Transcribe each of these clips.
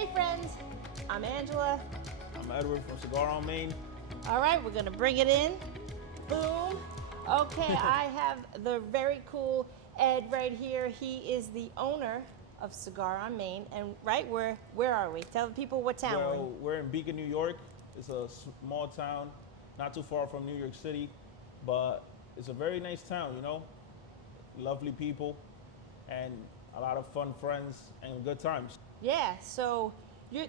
Hey friends, I'm Angela. I'm Edward from Cigar on Main. All right, we're gonna bring it in. Boom. Okay, I have the very cool Ed right here. He is the owner of Cigar on Main. And right, where are we? Tell the people what town we're Well, in. we're in Beacon, New York. It's a small town, not too far from New York City, but it's a very nice town, you know? Lovely people and a lot of fun friends and good times. Yeah, so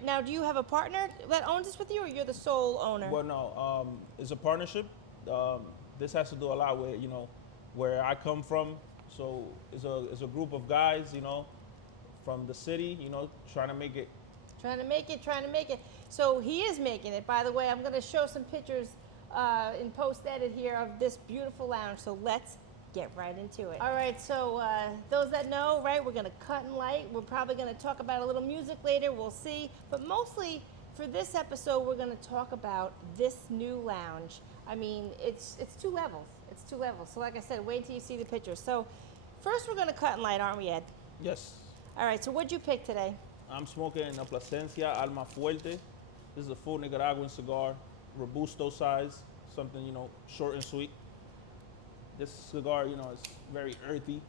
now do you have a partner that owns this with you, or you're the sole owner? Well, no, it's a partnership. This has to do a lot with, where I come from. So it's a group of guys, from the city, trying to make it. Trying to make it, trying to make it. So he is making it. By the way, I'm going to show some pictures in post-edit here of this beautiful lounge. So let's get right into it. All right, so those that know, right, we're going to cut and light. We're probably going to talk about a little music later. We'll see. But mostly for this episode, we're going to talk about this new lounge. I mean, it's two levels. It's two levels. So like I said, wait until you see the pictures. So first we're going to cut and light, aren't we, Ed? Yes. All right, so what'd you pick today? I'm smoking a Plasencia Alma Fuerte. This is a full Nicaraguan cigar, Robusto size, something, short and sweet. This cigar, is very earthy.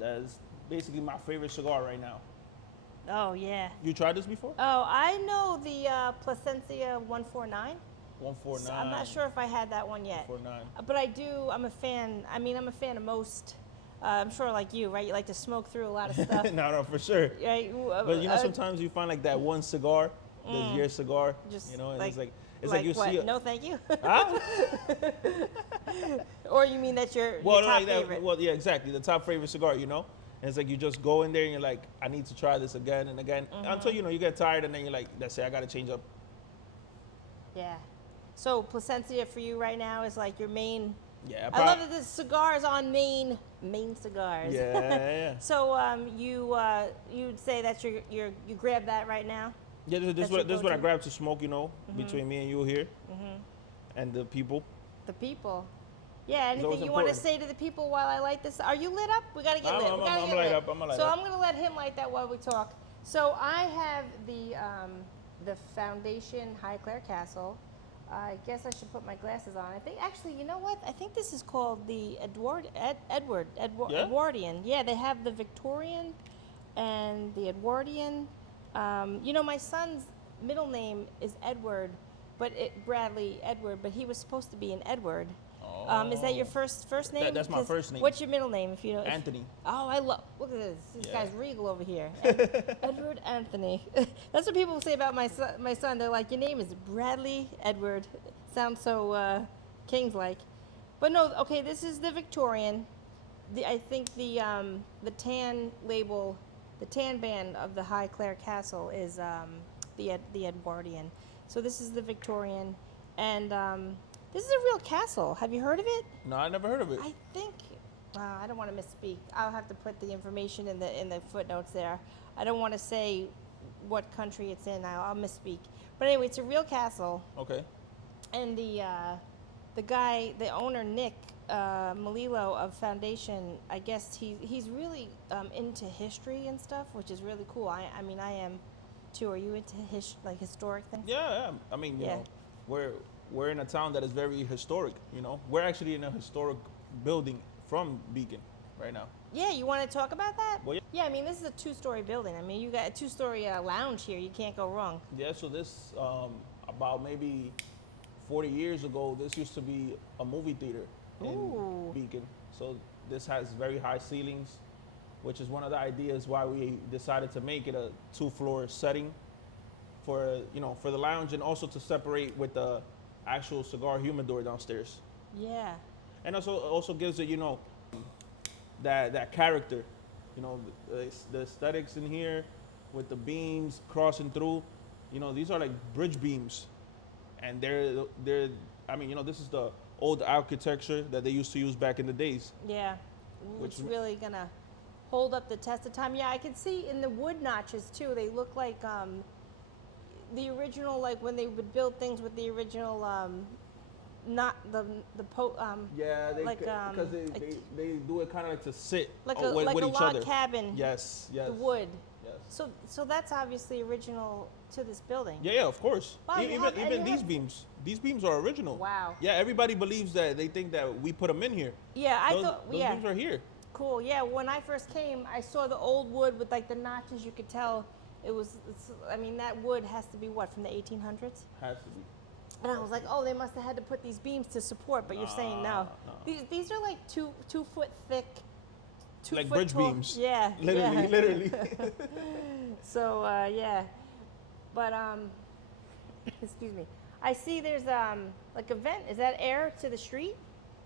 That is basically my favorite cigar right now. Oh, yeah. You tried this before? Oh, I know the Plasencia 149. 149. So I'm not sure if I had that one yet. 149. But I do, I'm a fan. I mean, I'm a fan of most. I'm sure like you, right? You like to smoke through a lot of stuff. No, for sure. Right? But sometimes you find like that one cigar, that's your cigar, just and like, it's like you what? see. No, thank you. Huh? Or you mean that's your Well, top like that, favorite? well, yeah, exactly. The top favorite cigar, And it's like you just go in there and you're like, I need to try this again and again until you get tired, and then you're like, that's it, I got to change up. Yeah. So Plasencia for you right now is like your main. Yeah, I love that this cigar is on Main Cigars. Yeah. So you'd say that's you grab that right now? Yeah, this is what I grabbed to smoke, between me and you here, and the people. The people. Yeah, anything always you want to important. say to the people while I light this? Are you lit up? We got to get lit. I'm We gotta gonna get light lit. up. I'm gonna light so up. I'm going to let him light that while we talk. So I have the Foundation Highclere Castle. I guess I should put my glasses on. I think actually, you know what? I think this is called the Edwardian. Yeah, they have the Victorian and the Edwardian. My son's middle name is Edward, but Bradley Edward, but he was supposed to be an Edward. Is that your first name? That's my first name. What's your middle name, if you know? Anthony. Oh, I love. Look at this. This Yeah. guy's regal over here. Edward Anthony. That's what people say about my son. They're like, your name is Bradley Edward. Sounds so king's-like. But no, okay. This is the Victorian. I think the tan label, the tan band of the Highclere Castle is the Edwardian. So this is the Victorian, and this is a real castle. Have you heard of it? No, I never heard of it. I think. I don't want to misspeak. I'll have to put the information in the footnotes there. I don't want to say what country it's in. I'll misspeak. But anyway, it's a real castle. Okay. And the guy, the owner, Nick Melillo of Foundation, I guess he's really into history and stuff, which is really cool. I mean, I am too. Are you into historic things? Yeah. I mean, you know, we're in a town that is very historic. We're actually in a historic building from Beacon right now. Yeah, you want to talk about that? Well, yeah, I mean, this is a two-story building. I mean, you got a two-story lounge here. You can't go wrong. Yeah, so this, about maybe 40 years ago, this used to be a movie theater in Beacon. So this has very high ceilings, which is one of the ideas why we decided to make it a 2-floor setting for the lounge, and also to separate with the actual cigar humidor downstairs. Yeah. And also gives it, that character, the aesthetics in here with the beams crossing through. These are like bridge beams, and they're I mean, this is the old architecture that they used to use back in the days. Yeah. It's really gonna hold up the test of time. Yeah, I can see in the wood notches too. They look like the original, like when they would build things with the original not yeah, because they do it kind of like to sit with a each log other. cabin. Yes. The wood. Yes. So that's obviously original to this building. Yeah, of course. Wow, you have- and Even you these have- beams. These beams are original. Wow. Yeah, everybody believes that they think that we put them in here. Yeah, I those, thought. those Yeah. beams are here. Cool. Yeah. When I first came, I saw the old wood with like the notches. You could tell it was. I mean, that wood has to be what, from the 1800s. Has to be. And I was like, oh, they must have had to put these beams to support. But you're saying no. No. These are like 2 foot thick. 2 Like foot bridge tall. beams. Yeah. Literally, yeah. literally. So yeah, but excuse me. I see there's like a vent. Is that air to the street?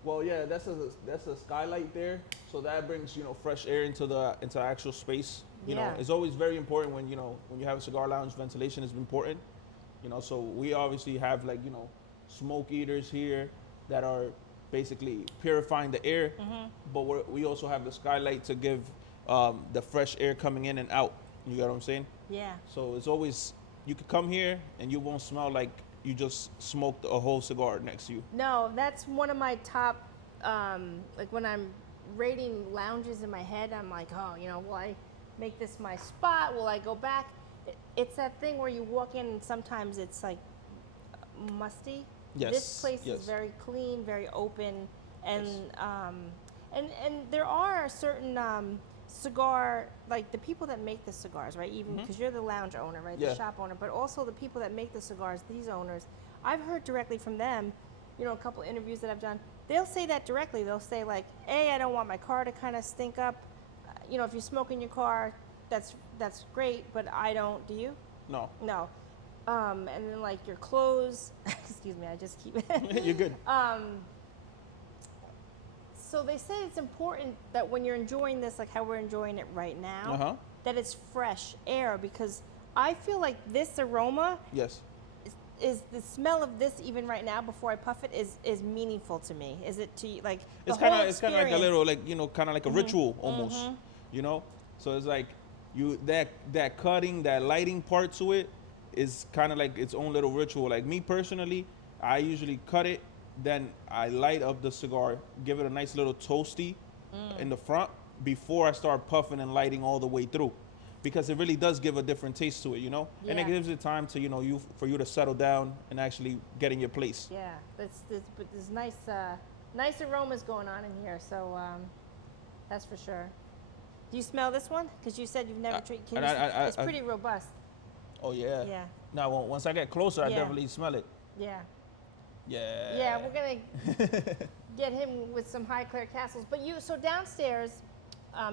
Well, yeah, that's a skylight there, so that brings fresh air into actual space. You know, Yeah. it's always very important when you have a cigar lounge. Ventilation is important. So we obviously have like smoke eaters here that are basically purifying the air, but we also have the skylight to give the fresh air coming in and out. You get what I'm saying? Yeah. So it's always, you could come here and you won't smell like you just smoked a whole cigar next to you. No, that's one of my top. Like when I'm rating lounges in my head, I'm like, oh, will I make this my spot? Will I go back? It's that thing where you walk in and sometimes it's like musty. Yes, This place yes. is very clean, very open, and Yes. and there are certain cigar, like the people that make the cigars, right? Even because you're the lounge owner, right? Yeah. The shop owner, but also the people that make the cigars, these owners, I've heard directly from them, a couple interviews that I've done, they'll say that directly. They'll say like, hey, I don't want my car to kind of stink up. If you smoke in your car, that's great, but I don't. Do you? No. No. And then like your clothes, excuse me, I just keep You're good. So they say it's important that when you're enjoying this, like how we're enjoying it right now, Uh-huh. that it's fresh air, because I feel like this aroma Yes. is the smell of this even right now before I puff it is meaningful to me. Is it to you? Like the It's whole kind of like a experience. little kind of like a ritual almost. So it's like that cutting, that lighting part to it is kind of like its own little ritual. Like me personally, I usually cut it, then I light up the cigar, give it a nice little toasty in the front before I start puffing and lighting all the way through, because it really does give a different taste to it, and Yeah. it gives it time to for you to settle down and actually get in your place. Yeah, but there's nice aromas going on in here, so that's for sure. Do you smell this one? Because you said you've never treated. It's pretty robust. Oh yeah. Yeah. Now once I get closer, I Yeah. definitely smell it. Yeah. Yeah. Yeah, we're gonna get him with some Highclere castles. But so downstairs,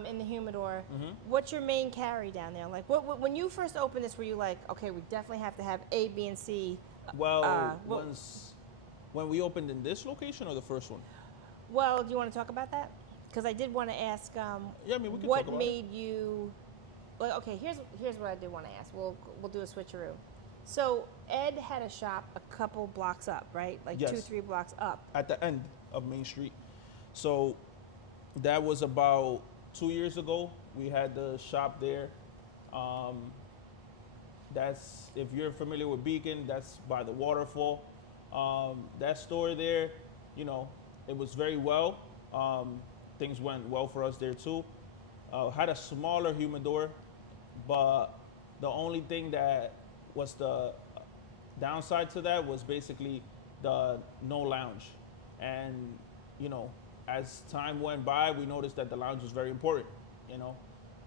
in the humidor, what's your main carry down there? Like, what when you first opened this, were you like, okay, we definitely have to have A, B, and C? Well, when we opened in this location or the first one? Well, do you want to talk about that? Because I did want to ask. Yeah, I mean, we can what talk about made you? Well, okay. Here's what I did want to ask. We'll do a switcheroo. So Ed had a shop a couple blocks up, right? Like Yes. 2-3 blocks up. At the end of Main Street. So that was about 2 years ago. We had the shop there. That's, if you're familiar with Beacon, that's by the waterfall. That store there, it was very well. Things went well for us there too. Had a smaller humidor, but the only thing that was the downside to that was basically the no lounge. And, as time went by, we noticed that the lounge was very important.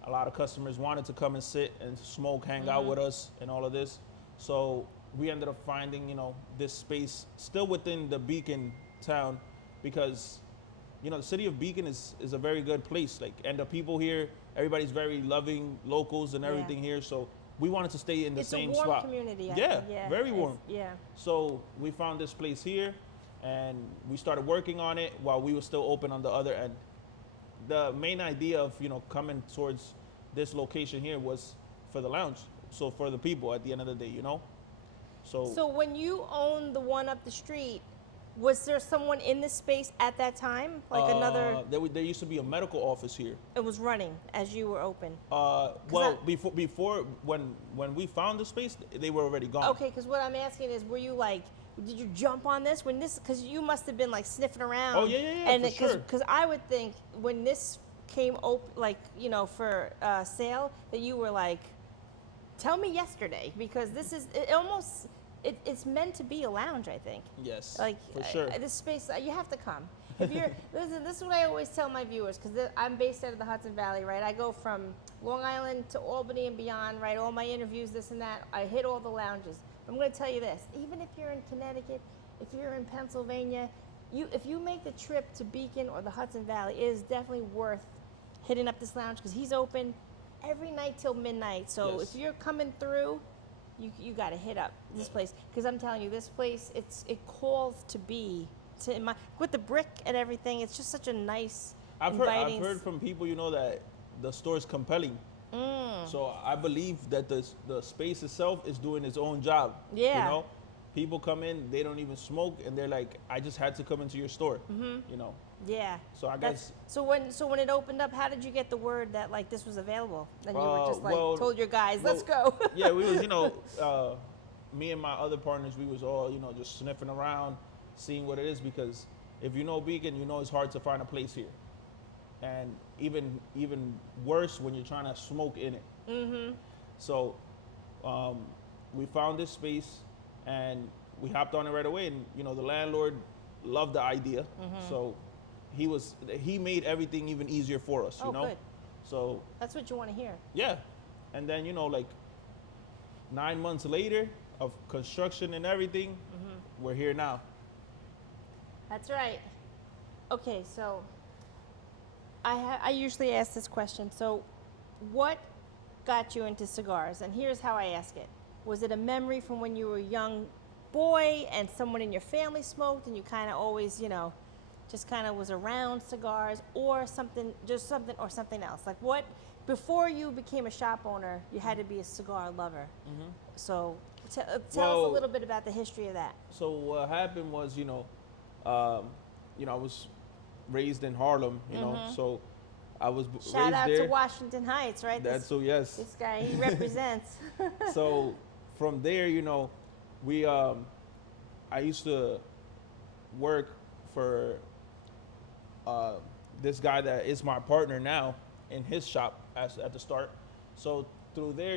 A lot of customers wanted to come and sit and smoke, hang out with us and all of this. So we ended up finding, this space still within the Beacon town, because, the city of Beacon is a very good place. Like, and the people here, everybody's very loving, locals and everything here. So we wanted to stay in the same It's a warm spot. community. I Yeah, think. Yeah, very warm. Yeah. So we found this place here, and we started working on it while we were still open on the other end. The main idea of coming towards this location here was for the lounge, so for the people at the end of the day, So when you owned the one up the street, was there someone in this space at that time? Like another? There used to be a medical office here. It was running as you were open. Before when we found the space, they were already gone. Okay, because what I'm asking is, were you like, did you jump on this when this? Because you must have been like sniffing around. Oh yeah, And for sure. Because I would think when this came open, like for sale, that you were like tell me yesterday, because this is it's meant to be a lounge, I think. Yes, Like for sure. this space, you have to come. If you're listen, this is what I always tell my viewers, because I'm based out of the Hudson Valley, right? I go from Long Island to Albany and beyond, right? All my interviews, this and that. I hit all the lounges. I'm going to tell you this: even if you're in Connecticut, if you're in Pennsylvania, if you make the trip to Beacon or the Hudson Valley, it is definitely worth hitting up this lounge, because he's open every night till midnight. So Yes. if you're coming through, you got to hit up this place, because I'm telling you, this place it calls to be with the brick and everything. It's just such a nice, I've inviting. heard from people, that the store is compelling. So I believe that the space itself is doing its own job. Yeah. People come in, they don't even smoke, and they're like, I just had to come into your store. Yeah. So I guess. So when it opened up, how did you get the word that like this was available? And you were just like told your guys, let's go. Yeah, we was, me and my other partners, we was all, just sniffing around, seeing what it is, because if you know Beacon, it's hard to find a place here. And even worse when you're trying to smoke in it. Mm-hmm. So we found this space and we hopped on it right away. And, the landlord loved the idea. Mm-hmm. So he made everything even easier for us, Good. So that's what you want to hear. yeah. And then, like 9 months later of construction and everything, we're here now. That's right. Okay, so I usually ask this question. So what got you into cigars? And here's how I ask it. Was it a memory from when you were a young boy and someone in your family smoked and you kind of always, just kind of was around cigars, or something else? Like what, before you became a shop owner, you had to be a cigar lover. Mm-hmm. So tell us a little bit about the history of that. So what happened was, I was raised in Harlem, so I was raised there. Shout out to Washington Heights, right? Yes. This guy, he represents. So from there, I used to work for this guy that is my partner now in his shop at the start. So through there,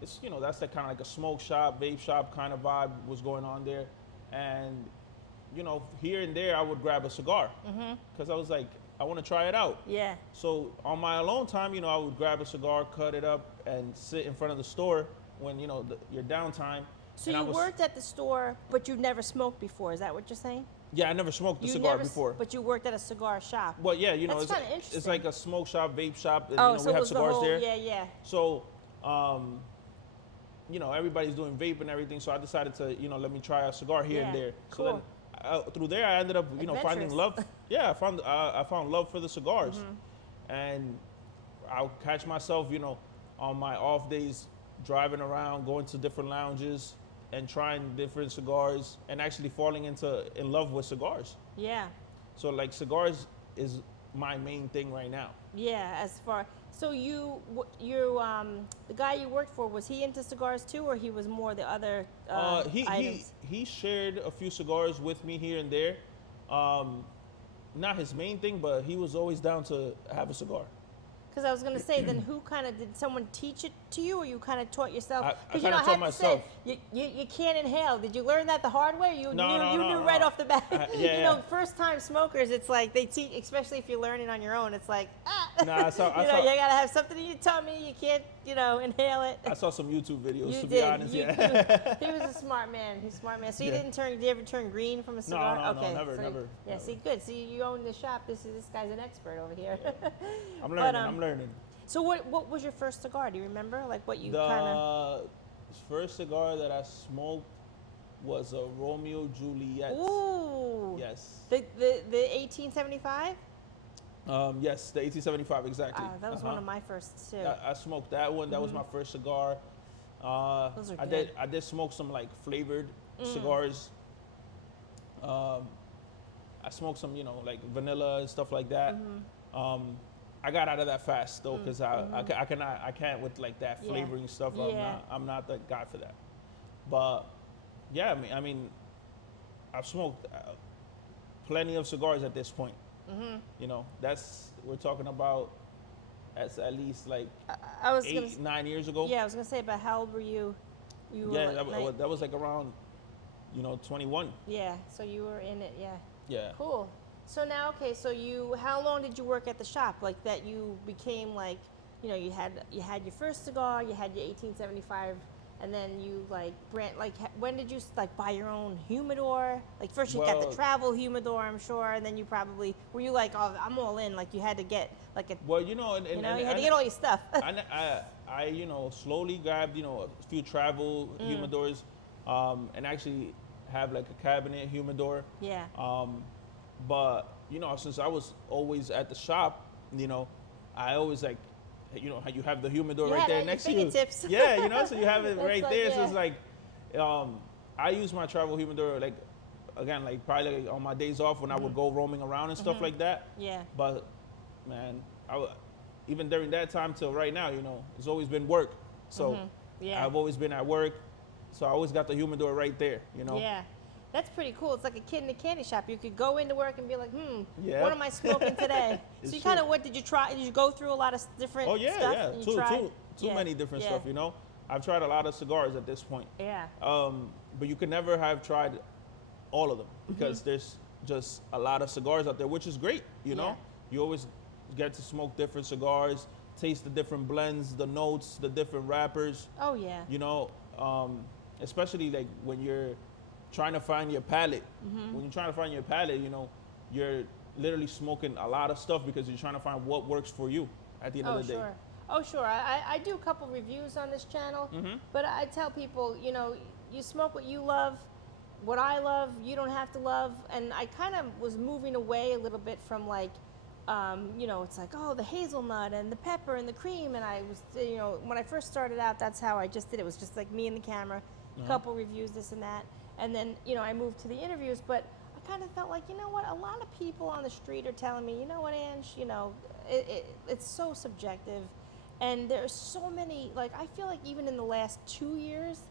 it's, that's that kind of like a smoke shop, vape shop kind of vibe was going on there. And, here and there I would grab a cigar because I was like, I want to try it out. Yeah. So on my alone time, I would grab a cigar, cut it up, and sit in front of the store when, your downtime. So you worked at the store, but you never smoked before. Is that what you're saying? Yeah, I never smoked a cigar before. But you worked at a cigar shop. Well, yeah, That's kind of interesting. It's like a smoke shop, vape shop, and so we it have was cigars there. Yeah. So, everybody's doing vape and everything. So I decided to, let me try a cigar here and there. Cool. So then through there, I ended up, finding love. Yeah, I found love for the cigars, and I'll catch myself, on my off days, driving around, going to different lounges, and trying different cigars, and actually falling in love with cigars. Yeah. So like cigars is my main thing right now. Yeah, so the guy you worked for, was he into cigars too, or he was more the other items? He shared a few cigars with me here and there. Not his main thing, but he was always down to have a cigar. Because I was going to say, then who did someone teach it to you, or you kind of taught yourself? I kind of taught myself. You can't inhale. Did you learn that the hard way? You knew right off the bat. First time smokers, it's like they teach, especially if you're learning on your own. It's like, you got to have something in your tummy. You can't, inhale it. I saw some YouTube videos, be honest. He was a smart man. He's a smart man. So you did you ever turn green from a cigar? No, never. Yeah, see, good. See, you own the shop. This guy's an expert over here. Yeah. I'm learning. I'm learning. So what was your first cigar? Do you remember? Like what you The first cigar that I smoked was a Romeo Juliet. Ooh. Yes. The 1875? Yes, the 1875, exactly. That was one of my first too. I smoked that one. That was my first cigar. Those are good. I did smoke some like flavored cigars. I smoked some, like vanilla and stuff like that. I got out of that fast though, because I can't with like that flavoring stuff. Yeah. I'm not the guy for that. But yeah, I mean, I've smoked plenty of cigars at this point. We're talking about That's at least like I was 8-9 years ago. Yeah, I was gonna say, but how old were you? You Yeah, were like, that was like around, 21. yeah. So you were in it, yeah. Yeah. Cool. So now, okay, so how long did you work at the shop? Like that you became like, you had your first cigar, you had your 1875, and then you like when did you like buy your own humidor? Like first you got the Well, travel humidor, I'm sure, and then you probably were you like, oh, I'm all in. Like you had to get like a, Well, you had to get all your stuff. I slowly grabbed, a few travel humidors, and actually have like a cabinet humidor. Yeah. But, since I was always at the shop, I always like, how you have the humidor You right had there at next to your you. fingertips. Yeah, so you have it That's right like, there. So yeah. it's like, I use my travel humidor, like, again, like probably like on my days off when I would go roaming around and stuff like that. Yeah. But, man, even during that time till right now, it's always been work. So Yeah. I've always been at work. So I always got the humidor right there, Yeah. That's pretty cool. It's like a kid in a candy shop. You could go into work and be like, Yeah. what am I smoking today? It's So you true. kind of, what did you try? Did you go through a lot of different Oh yeah, stuff? yeah, And you tried? too Yeah. many different Yeah. stuff. I've tried a lot of cigars at this point. Yeah. But you could never have tried all of them because there's just a lot of cigars out there, which is great. Yeah. You always get to smoke different cigars, taste the different blends, the notes, the different wrappers. Oh, yeah. Especially like when you're trying to find your palate. When you're trying to find your palate, you're literally smoking a lot of stuff because you're trying to find what works for you at the end of the day. Sure. Oh, sure. I do a couple reviews on this channel, but I tell people, you smoke what you love, what I love, you don't have to love. And I kind of was moving away a little bit from like, it's like, oh, the hazelnut and the pepper and the cream. And I was, when I first started out, that's how I just did it. It was just like me and the camera, a couple reviews, this and that. And then, I moved to the interviews, but I kind of felt like, what, a lot of people on the street are telling me, what, Ange, it's so subjective. And there's so many, like, I feel like even in the last 2 years,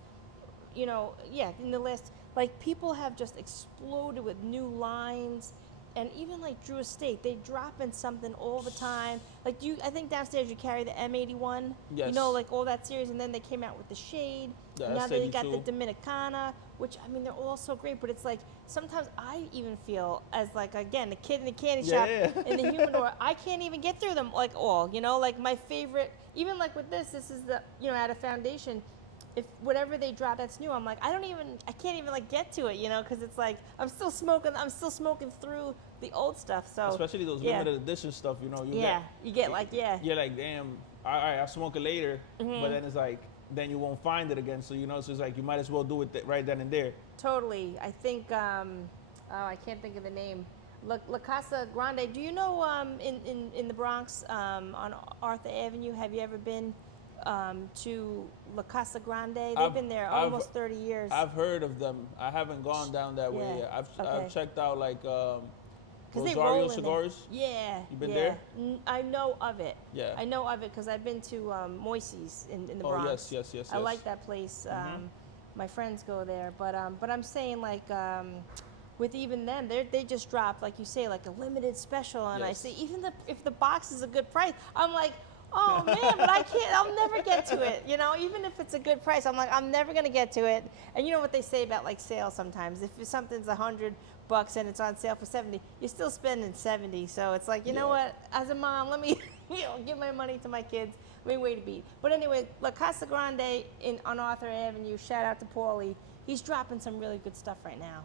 in the last, like, people have just exploded with new lines. And even like Drew Estate, they drop in something all the time. Like I think downstairs you carry the M81, Yes. like all that series, and then they came out with the Shade. The And now they got the S82. Dominicana, which they're all so great. But it's like sometimes I even feel as like again the kid in the candy shop in the humidor. I can't even get through them like all. Like my favorite, even like with this is the at a foundation. If whatever they drop that's new, I'm like I can't even like get to it, because it's like I'm still smoking through the old stuff. So Especially those limited edition stuff, you get like You're like, damn, all right, I'll smoke it later, but then it's like, then you won't find it again. So, so it's like, you might as well do it right then and there. Totally. I think, I can't think of the name. La Casa Grande. Do you know in the Bronx on Arthur Avenue, have you ever been to La Casa Grande? They've been there almost 30 years. I've heard of them. I haven't gone down that way yet. I've checked out like Rosario Cigars. Yeah. You been there? I know of it. Yeah. I know of it because I've been to Moisey's in the Bronx. Oh, yes. I like that place. My friends go there. But I'm saying like with even them, they just dropped, like you say, like a limited special. And I say, even if the box is a good price, I'm like, oh man, but I'll never get to it. Even if it's a good price, I'm like, I'm never gonna get to it. And you know what they say about like sales sometimes? If something's $100 and it's on sale for 70, you're still spending 70. So it's like, you know what? As a mom, let me, give my money to my kids. Let me wait a beat. But anyway, La Casa Grande on Arthur Avenue. Shout out to Paulie. He's dropping some really good stuff right now.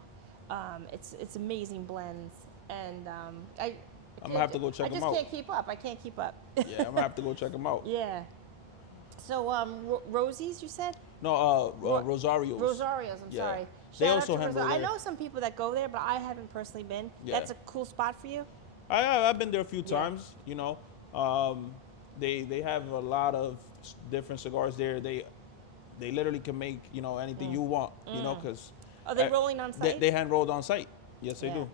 It's amazing blends, and I'm gonna have to go check them out. I can't keep up. Yeah, I'm gonna have to go check them out. Yeah. So Rosie's, you said? No, Rosario's. Rosario's. I'm Yeah. sorry. They Shout out also to handle I their- know some people that go there, but I haven't personally been. Yeah. That's a cool spot for you. I've been there a few times. They have a lot of different cigars there. They literally can make anything you want. Because Are they rolling on site? They hand rolled on site. Yes, they Yeah. do.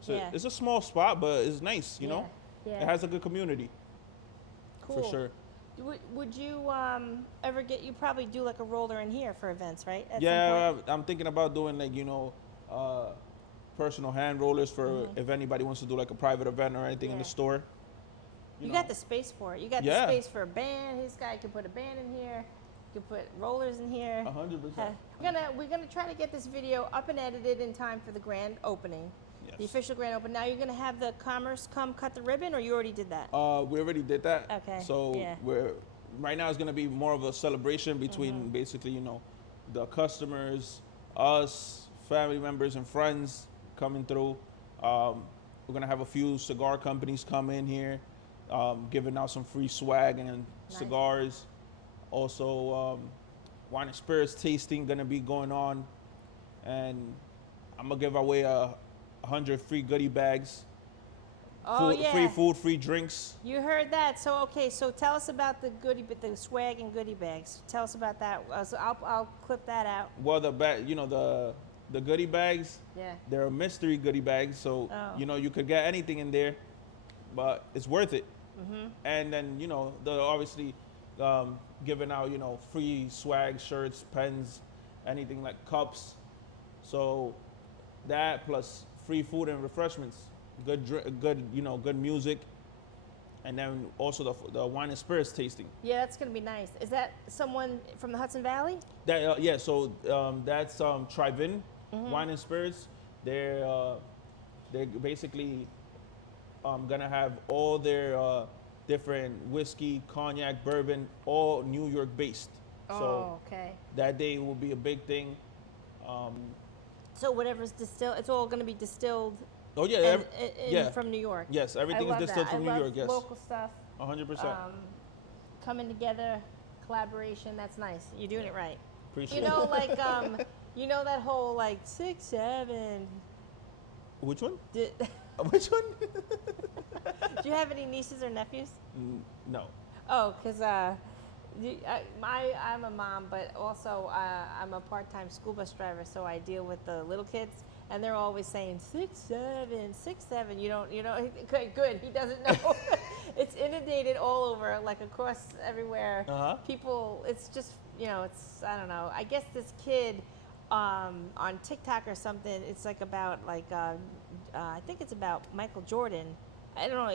So Yeah. it's a small spot, but it's nice. Yeah. It has a good community. Cool. For sure. Would you ever you probably do like a roller in here for events, right? At some Yeah, point? I'm thinking about doing like personal hand rollers for if anybody wants to do like a private event or anything in the store. You got the space for it. You got the space for a band. This guy can put a band in here. You can put rollers in here. 100%. We're gonna try to get this video up and edited in time for the grand opening. Yes. The official grand opening. Now you're gonna have the commerce come cut the ribbon, or you already did that? We already did that. Okay. So right now it's gonna be more of a celebration between basically, you know, the customers, us, family members and friends coming through. We're gonna have a few cigar companies come in here, giving out some free swag and cigars. Also, wine and spirits tasting gonna be going on, and I'm gonna give away 100 free goodie bags. Oh, food, yeah. Free food, free drinks. You heard that. So, okay, so tell us about the the swag and goodie bags. Tell us about that. So I'll clip that out. Well, the goodie bags, they're a mystery goodie bags, so you know, you could get anything in there, but it's worth it. And then, you know, they're obviously giving out, you know, free swag, shirts, pens, anything like cups. So that plus free food and refreshments, good music, and then also the wine and spirits tasting. Yeah, that's gonna be nice. Is that someone from the Hudson Valley? That so that's Trivin Wine and Spirits. They're basically gonna have all their different whiskey, cognac, bourbon, all New York based. So okay. that day will be a big thing. So whatever's distilled, it's all gonna be distilled. Oh yeah, from New York. Yes, everything is distilled from New York. Yes, local stuff. 100%. Coming together, collaboration. That's nice. You're doing it right. Appreciate You know, it. like you know that whole like 6, 7. Which one? Did Which one? you have any nieces or nephews? No. Oh, because I'm a mom, but also I'm a part-time school bus driver, so I deal with the little kids, and they're always saying 6, 7, 6, 7. You know, good. He doesn't know. It's inundated all over, like across everywhere. People, it's just, you know, it's, I don't know. I guess this kid on TikTok or something, it's like about like I think it's about Michael Jordan. I don't know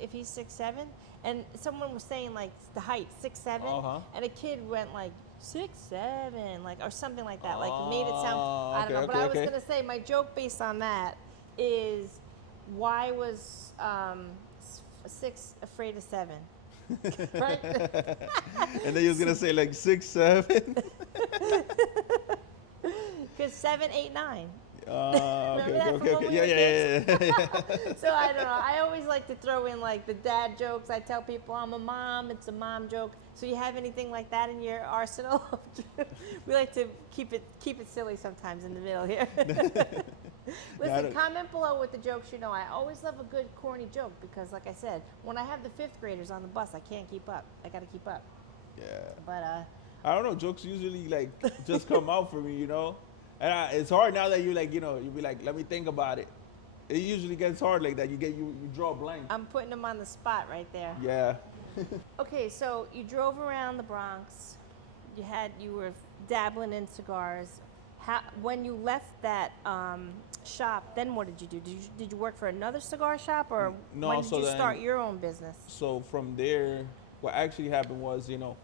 if he's 6, 7, and someone was saying like the height 6, 7, and a kid went like 6, 7, like or something like that, like made it sound. I don't know, but I was gonna say my joke based on that is why was 6 afraid of 7, right? And then you was gonna say like 6, 7. Because 7, 8, 9. Okay. Yeah. So I don't know. I always like to throw in like the dad jokes. I tell people I'm a mom. It's a mom joke. So you have anything like that in your arsenal? We like to keep it silly sometimes in the middle here. Listen, comment below with the jokes you know. I always love a good corny joke because, like I said, when I have the 5th graders on the bus, I can't keep up. I got to keep up. Yeah. But I don't know. Jokes usually like just come out for me, you know. And it's hard now that you like, you know, you be like, let me think about it. It usually gets hard like that. You draw a blank. I'm putting them on the spot right there. Yeah. Okay, so you drove around the Bronx. You were dabbling in cigars. When you left that shop, then what did you do? Did you work for another cigar shop, or No, when did so you then- start your own business? So from there, what actually happened was, you know,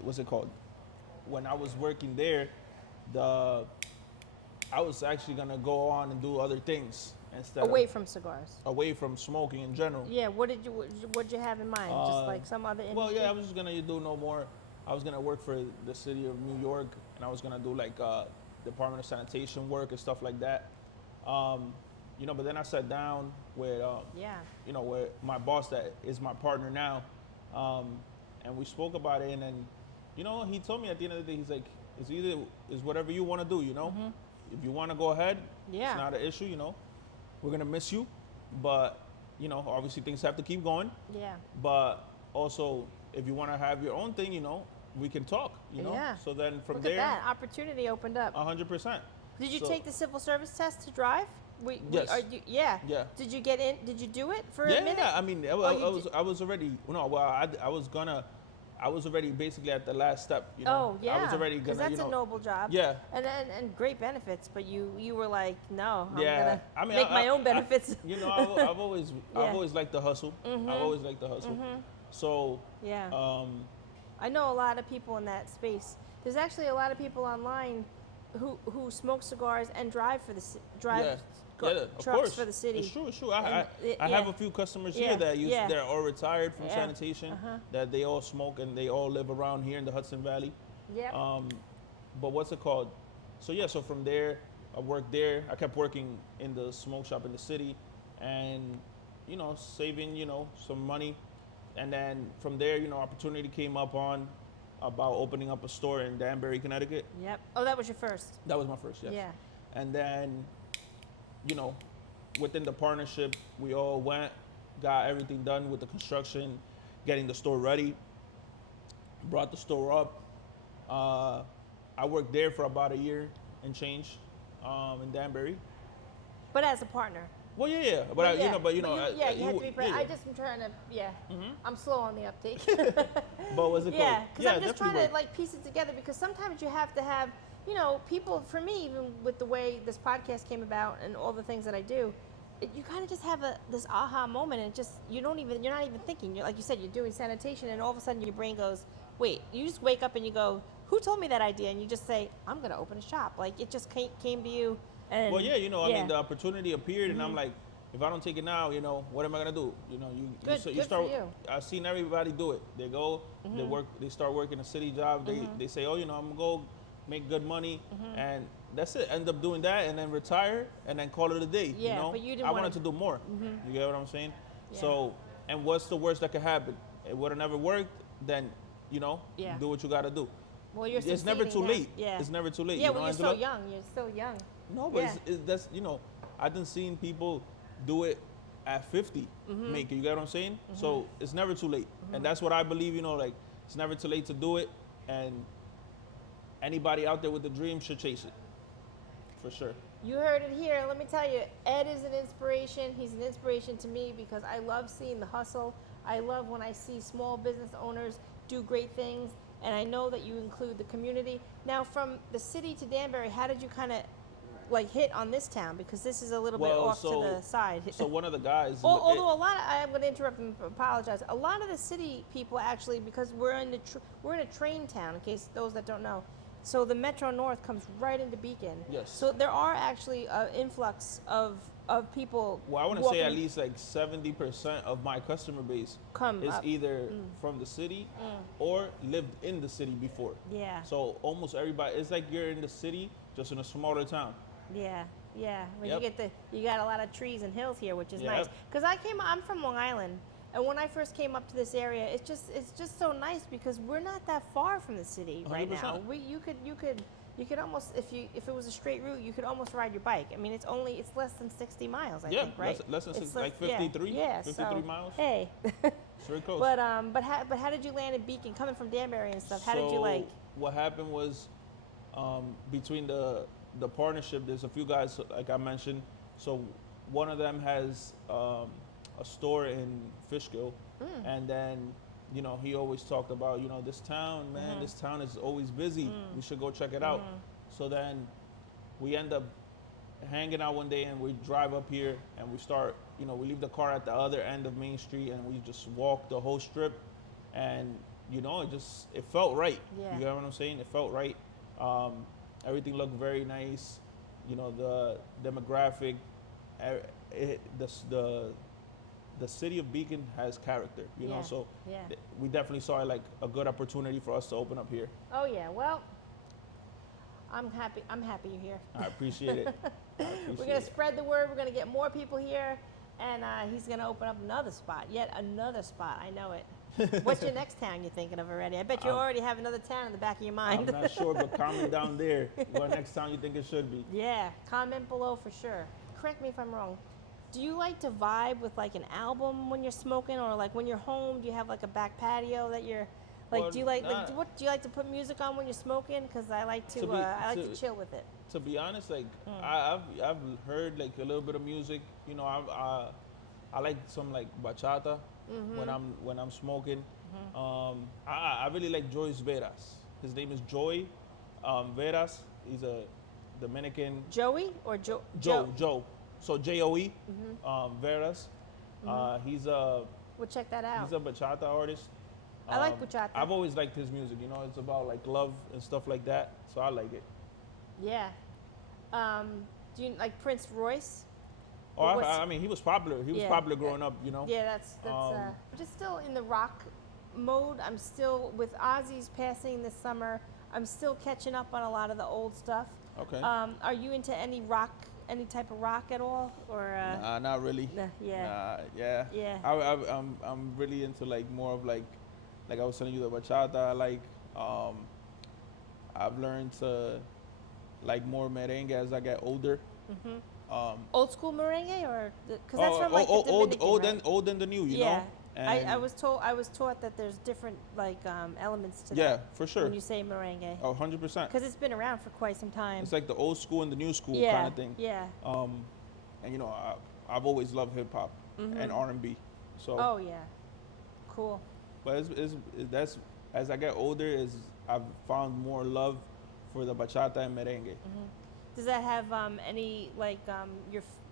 what's it called? When I was working there, I was actually gonna go on and do other things instead Away from cigars. away from smoking in general. Yeah. What did you have in mind? Just like some other industry? Well, yeah, I was just gonna do no more. I was gonna work for the city of New York, and I was gonna do like Department of Sanitation work and stuff like that. You know, but then I sat down with you know, with my boss that is my partner now, and we spoke about it, and then, you know, he told me at the end of the day, he's like, it's whatever you want to do, you know. If you want to go ahead, it's not an issue, you know. We're gonna miss you, but you know, obviously things have to keep going. Yeah. But also, if you want to have your own thing, you know, we can talk, you know. Yeah. So then from Look there, at that opportunity opened up. 100%. Did you So- take the civil service test to drive? Yes. Yeah. Yeah. Did you get in? Did you do it for Yeah, a minute? I mean, I was already, no, well, I was gonna I was already basically at the last step. You know, Oh yeah, I was already because gonna, that's a noble job. yeah, and great benefits. But you were like, no, I'm yeah. gonna I mean, make my own benefits. I've always Yeah. liked the hustle. I've always liked the hustle. So, Yeah. um, I know a lot of people in that space. There's actually a lot of people online who smoke cigars and drive for the drive yeah, of trucks course. for the city. It's true. It's true. And I have a few customers here that they're all retired from Yeah. sanitation. That they all smoke and they all live around here in the Hudson Valley. Yep. But what's it called? So yeah, so from there, I worked there. I kept working in the smoke shop in the city, and saving some money, and then from there, opportunity came up on about opening up a store in Danbury, Connecticut. Yep. Oh, that was your first. That was my first, yes. Yeah. And then, within the partnership, we all went, got everything done with the construction, getting the store ready, brought the store up. I worked there for about a year and change in Danbury. But as a partner. Well, yeah. But you had to be. I just am trying to. Yeah. I'm slow on the uptake. But what's it called? Yeah, because I'm just trying definitely to like piece it together. Because sometimes you have to have, people. For me, even with the way this podcast came about and all the things that I do, you kind of just have this aha moment, and you're not even thinking. Like you said, you're doing sanitation, and all of a sudden your brain goes, wait. You just wake up and you go, who told me that idea? And you just say, I'm gonna open a shop. Like it just came to you. And well, yeah, I mean, the opportunity appeared, and I'm like, if I don't take it now, what am I gonna do? You Good start. for you. I've seen everybody do it. They go, they work, they start working a city job. They say, oh, I'm gonna go make good money, and that's it. End up doing that, and then retire, and then call it a day. Yeah, but you didn't I wanted to do more. You get what I'm saying? Yeah. So, and what's the worst that could happen? It would have never worked. Then, do what you gotta do. Well, you're It's never too succeeding, late. Yeah. It's never too late. Yeah, you know, well, you're Angela? so young. You're still young. No, but Yeah. that's I done seen people do it at 50, make it. You get what I'm saying? So it's never too late, and that's what I believe. Like it's never too late to do it, and anybody out there with a dream should chase it, for sure. You heard it here. Let me tell you, Ed is an inspiration. He's an inspiration to me because I love seeing the hustle. I love when I see small business owners do great things, and I know that you include the community. Now, from the city to Danbury, how did you kind of hit on this town? Because this is a little bit off to the side. So one of the guys. Although I'm going to interrupt and apologize. A lot of the city people actually, because we're in a train town. In case those that don't know, so the Metro North comes right into Beacon. Yes. So there are actually an influx of people. Well, I want to say at least 70% of my customer base is up. either from the city or lived in the city before. Yeah. So almost everybody, it's like you're in the city, just in a smaller town. Yeah. When Yep. you got a lot of trees and hills here, which is Yep. nice. Because I'm from Long Island, and when I first came up to this area, it's just so nice because we're not that far from the city right now. 100%. You could almost, if it was a straight route, you could almost ride your bike. I mean, it's less than 60 miles, I think, right? less than It's 53. Yeah, 53 so, miles. Hey. It's very close. But how did you land in Beacon, coming from Danbury and stuff? How did you like? What happened was, between the partnership, there's a few guys like I mentioned. So one of them has a store in Fishkill, and then he always talked about this town, man. This town is always busy. We should go check it out. So then we end up hanging out one day, and we drive up here, and we start. We leave the car at the other end of Main Street, and we just walk the whole strip, and it felt right. Yeah. You get what I'm saying? It felt right. Everything looked very nice. The demographic, the city of Beacon has character. So we definitely saw it like a good opportunity for us to open up here. Oh yeah, well, I'm happy you're here. I appreciate it. We're gonna spread the word. We're gonna get more people here, and he's gonna open up yet another spot. I know it. What's your next town you're thinking of already? I bet you already have another town in the back of your mind. I'm not sure, but comment down there what next town you think it should be. Yeah, comment below for sure. Correct me if I'm wrong. Do you like to vibe with like an album when you're smoking, or like when you're home? Do you have like a back patio that you're like? Well, do you like to put music on when you're smoking? Because I like to chill with it. To be honest, I've heard like a little bit of music. I like some like bachata when I'm smoking. I really like Joy's Veras. His name is Joy Veras. He's a Dominican. Joey or Joe. So Joe. Veras. He's a We'll check that out. He's a bachata artist. I like bachata. I've always liked his music. You know, it's about like love and stuff like that. So I like it. Yeah. Do you like Prince Royce? Oh, I mean, he was popular. He was popular growing up. You know. Yeah, that's. I'm just still in the rock mode. I'm still with Ozzy's passing this summer. I'm still catching up on a lot of the old stuff. Okay. Are you into any rock, any type of rock at all, or? Nah, not really. Yeah. Yeah. Yeah. I'm really into like more of like I was telling you the bachata. I like. I've learned to like more merengue as I get older. Old school merengue, or because that's from like the Dominican, right? old than the new. You know. I was taught that there's different like elements to that. Yeah, for sure. When you say merengue. Oh, 100%. Because it's been around for quite some time. It's like the old school and the new school kind of thing. Yeah. And you know, I've always loved hip hop and R&B. So. Oh yeah. Cool. But that's as I get older, I've found more love for the bachata and merengue. Does that have any like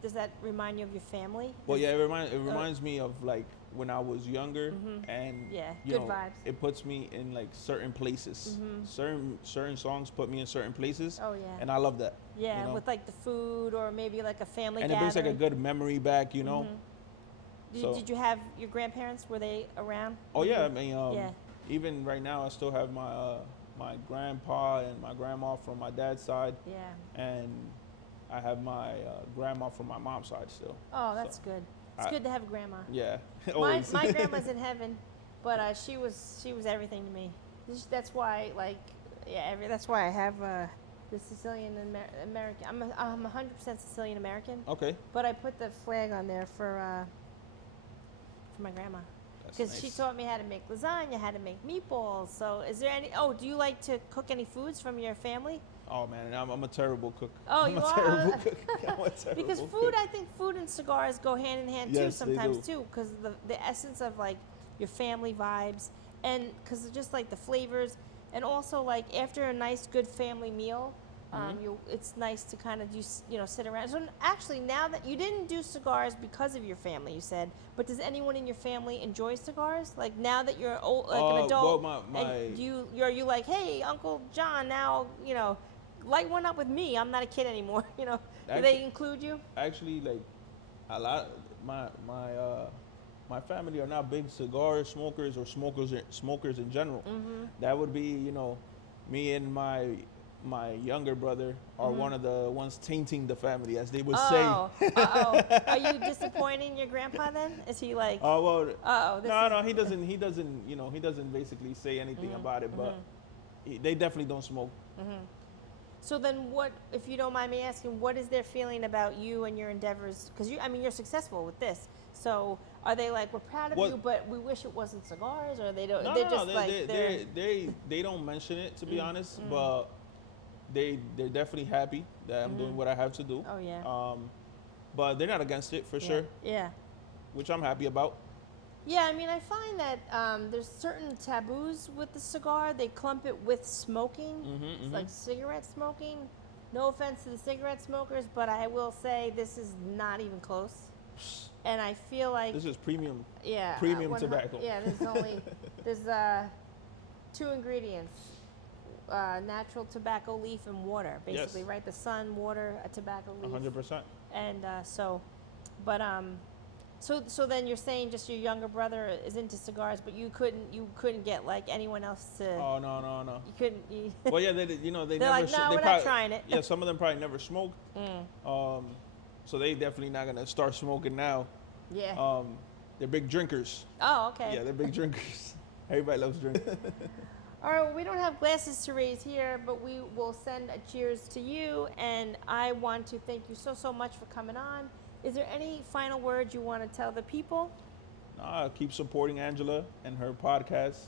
does that remind you of your family? Well, yeah, it reminds me of like when I was younger, and good vibes. It puts me in like certain places. Certain songs put me in certain places. Oh yeah. And I love that. Yeah, you know? with like the food or maybe like a family and gathering. it brings like a good memory back, you know. Did you have your grandparents? Were they around? Oh yeah, I mean, even right now, I still have my grandpa and my grandma from my dad's side. Yeah. And I have my grandma from my mom's side still. Oh, that's good. It's good to have a grandma. Yeah. my grandma's in heaven, but she was everything to me. That's why that's why I have the Sicilian American. I'm 100% Sicilian American. Okay. But I put the flag on there for my grandma. Because she taught me how to make lasagna, how to make meatballs. So is there any, do you like to cook any foods from your family? Oh man, I'm a terrible cook. Oh, I'm you a are? Terrible cook. I'm a terrible because cook. I think food and cigars go hand in hand too sometimes too. Because the essence of like your family vibes and because just like the flavors and also like after a nice good family meal, it's nice to kind of sit around. So actually, now that you didn't do cigars because of your family, you said, but does anyone in your family enjoy cigars? Like now that you're old, like an adult, well, are you like, hey, Uncle John, now light one up with me. I'm not a kid anymore. Do they include you? Actually, like a lot, my family are not big cigar smokers or smokers in general. That would be me and my younger brother are one of the ones tainting the family, as they would say. Are you disappointing your grandpa then? Is he like? Oh well. No, he doesn't. Okay. He doesn't basically say anything about it, but they definitely don't smoke. So then, what, if you don't mind me asking, what is their feeling about you and your endeavors? Because you're successful with this. So are they like, we're proud of you, but we wish it wasn't cigars, or they don't? They don't mention it, to be honest, but. They're definitely happy that I'm doing what I have to do. Oh yeah. But they're not against it for sure. Yeah. Which I'm happy about. Yeah, I mean, I find that there's certain taboos with the cigar. They clump it with smoking. It's like cigarette smoking. No offense to the cigarette smokers, but I will say this is not even close. And I feel like this is premium. Yeah. Premium tobacco. Yeah. There's 2 ingredients. Natural tobacco leaf and water, basically, right? The sun, water, a tobacco leaf. 100%. And so then you're saying just your younger brother is into cigars, but you couldn't get like anyone else to. Oh no. You couldn't. Well, yeah, they never. They're like, no, we're not trying it. Yeah, some of them probably never smoked. So they definitely not gonna start smoking now. Yeah. They're big drinkers. Oh, okay. Yeah, they're big drinkers. Everybody loves drinking. All right, well, we don't have glasses to raise here, but we will send a cheers to you. And I want to thank you so much for coming on. Is there any final words you want to tell the people? Keep supporting Angela and her podcast.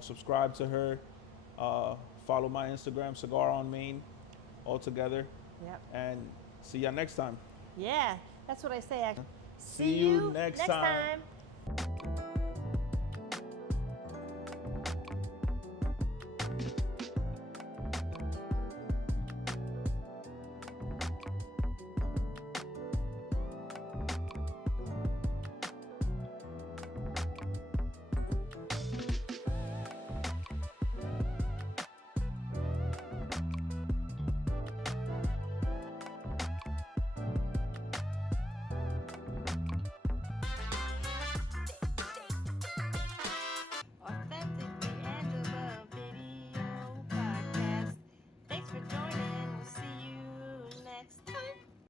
Subscribe to her. Follow my Instagram, Cigar on Main, all together. Yep. And see y'all next time. Yeah, that's what I say. See you next time.